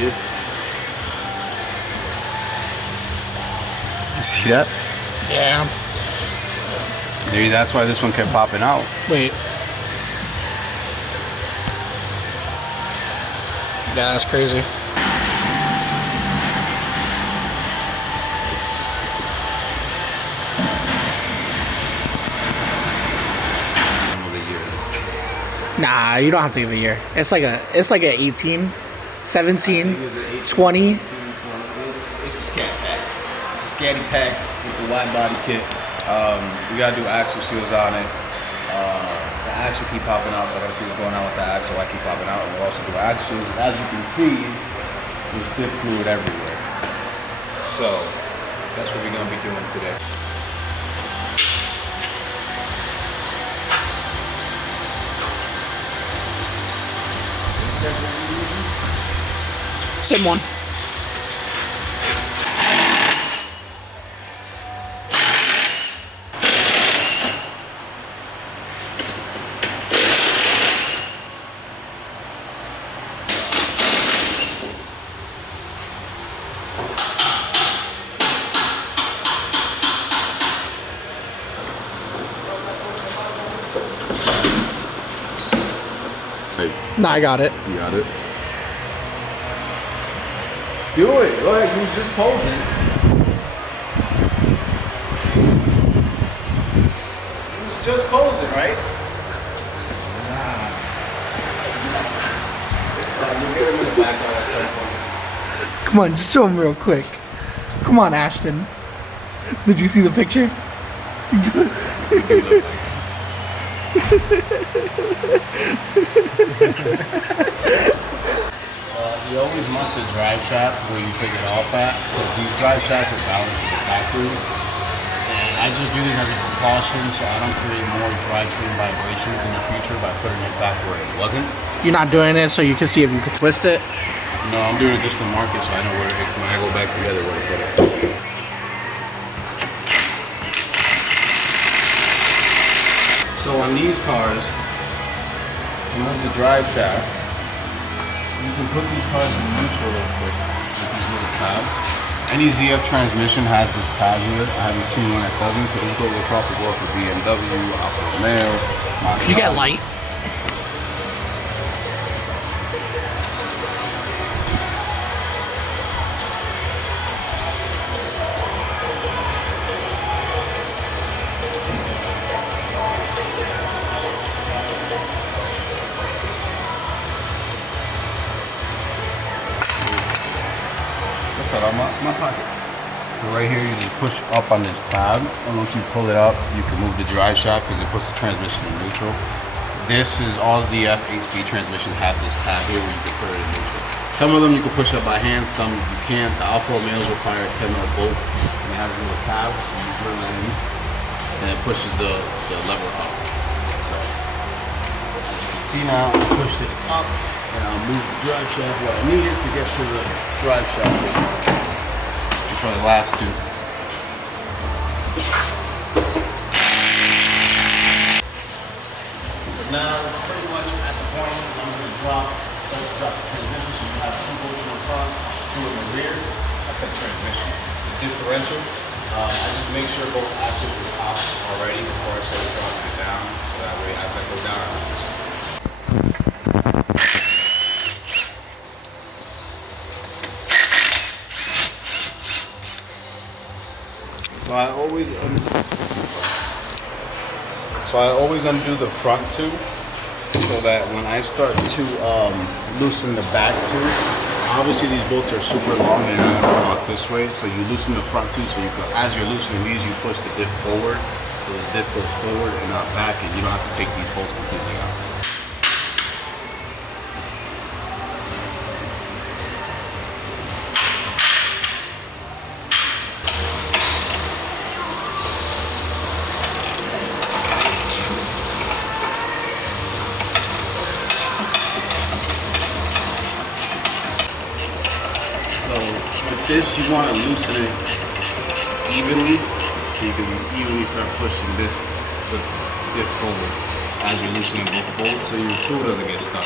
diff. You see that? Yeah. Maybe that's why this one kept popping out. Wait. Yeah, that's crazy. Nah, you don't have to give a year. It's like a 18, 17, 20. It's a ScatPack. It's a ScatPack with the wide body kit. We gotta do axle seals on it. The axle keep popping out, so I gotta see what's going on with the axle. I keep popping out, and we'll also do axle seals. As you can see, there's diff fluid everywhere. So that's what we're gonna be doing today. Same one. Hey, Nah, I got it. you got it. Do it. Go ahead. You was just posing. You was just posing, right? You'll get him in the background at some point. Come on, just show him real quick. Come on, Ashton. Did you see the picture? You always mark the drive shaft where you take it off at, because these drive shafts are balanced with the factory. And I just do these as a precaution so I don't create more drivetrain vibrations in the future by putting it back where it wasn't. You're not doing it so you can see if you can twist it? No, I'm doing it just to mark it so I know where it, when I go back together where to put it. So on these cars, to move the drive shaft, you can put these cars in neutral real quick with this little tab. Any ZF transmission has this tab here. I haven't seen one that doesn't, so it goes across the board for BMW, Alfa Romeo. You get light. Fell out my pocket. So right here, you just push up on this tab, and once you pull it up, you can move the drive shaft because it puts the transmission in neutral. This is all ZF 8-speed transmissions have this tab here where you can put it in neutral. Some of them you can push up by hand, some you can't. The Alfa Romeos require a 10 or both, and they have a little tab, so you drill it in, and it pushes the lever up. So as you can see now, I push this up. And I'll move the drive shaft where I need it to get to the drive shaft base. Which are the last two. So now, pretty much at the point, I'm going to drop the transmission. So you have 2 bolts in the front, 2 in the rear. I said transmission. The differential, I just make sure both axles are off already before I start dropping it down. So that way, as I go down, I just So I always undo the front tube so that when I start to loosen the back tube, obviously these bolts are super long and they're gonna come out this way. So you loosen the front tube so you can, as you're loosening these, you push the diff forward. So the diff goes forward and not back, and you don't have to take these bolts completely out. This, you want to loosen it evenly, so you can evenly start pushing this diff forward as you're loosening both bolts, so your tool doesn't get stuck.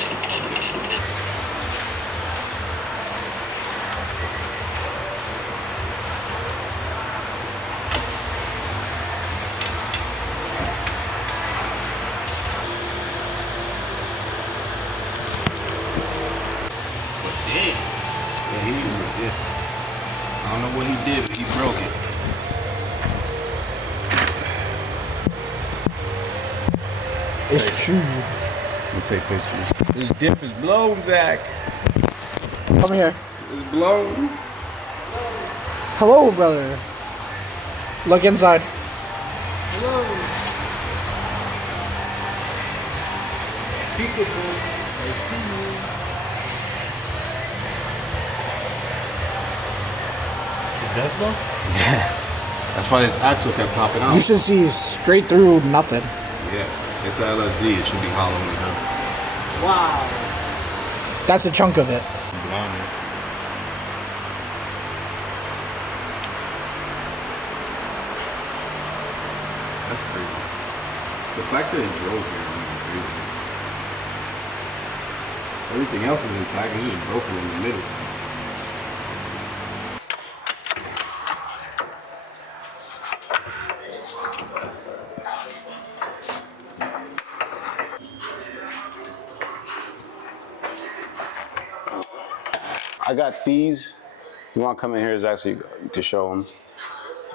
It's true. We'll take pictures. This diff is blown, Zach. Come here. It's blown. Hello, brother. Look inside. Hello. Peekaboo. I see you. The death blow? Yeah. That's why this axle kept popping out. You should see straight through nothing. Yeah. It's LSD. It should be hollow in the gun. Wow. That's a chunk of it. Blonde. That's crazy. The fact that it drove here is crazy. Everything else is intact. It's just broken in the middle. I got these. If you want to come in here, Zach, so you can show them.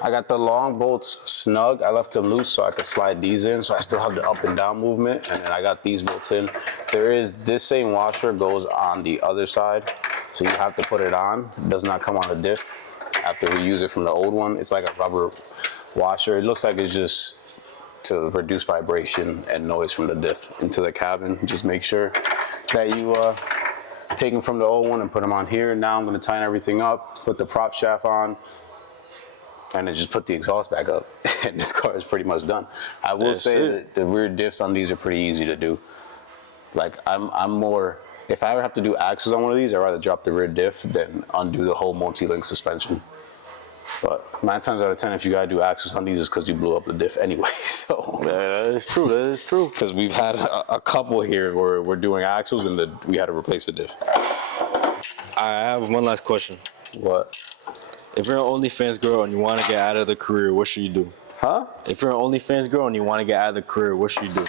I got the long bolts snug. I left them loose so I could slide these in, so I still have the up and down movement. And then I got these bolts in. There is this same washer goes on the other side, so you have to put it on. It does not come on the diff after we use it from the old one. It's like a rubber washer. It looks like it's just to reduce vibration and noise from the diff into the cabin. Just make sure that you take them from the old one and put them on here. Now I'm going to tighten everything up, put the prop shaft on, and then just put the exhaust back up. And this car is pretty much done. I will say that the rear diffs on these are pretty easy to do. Like I'm more, if I ever have to do axles on one of these, I'd rather drop the rear diff than undo the whole multi-link suspension. But 9 times out of 10, if you gotta do axles on these, it's because you blew up the diff anyway. So that is true. That is true. Because we've had a couple here where we're doing axles and we had to replace the diff. I have one last question. What? If you're an OnlyFans girl and you want to get out of the career, what should you do? Huh? If you're an OnlyFans girl and you want to get out of the career, what should you do?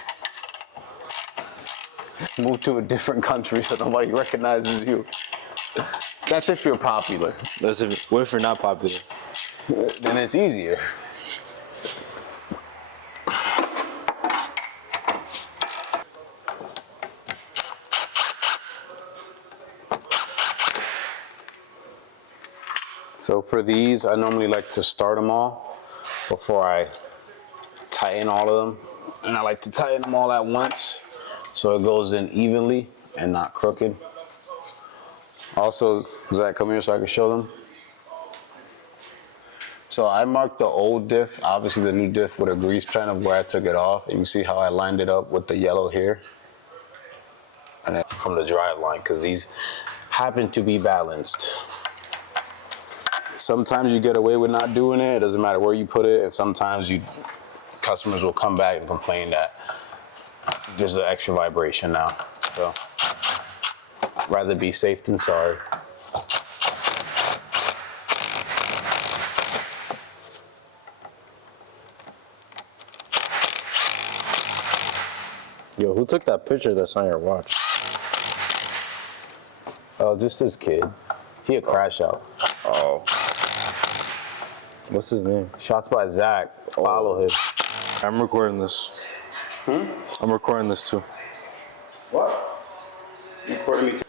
Move to a different country so nobody recognizes you. That's if you're popular. What if you're not popular? Then it's easier. So for these, I normally like to start them all before I tighten all of them. And I like to tighten them all at once so it goes in evenly and not crooked. Also, Zach, come here so I can show them. So I marked the old diff, obviously the new diff, with a grease pen of where I took it off. And you see how I lined it up with the yellow here? And then from the drive line, because these happen to be balanced. Sometimes you get away with not doing it. It doesn't matter where you put it. And sometimes customers will come back and complain that there's an extra vibration now. So rather be safe than sorry. Yo, who took that picture that's on your watch? Oh, just this kid. He a crash out. Oh. What's his name? Shots by Zach. Follow him. I'm recording this. I'm recording this too. What? You recording me too?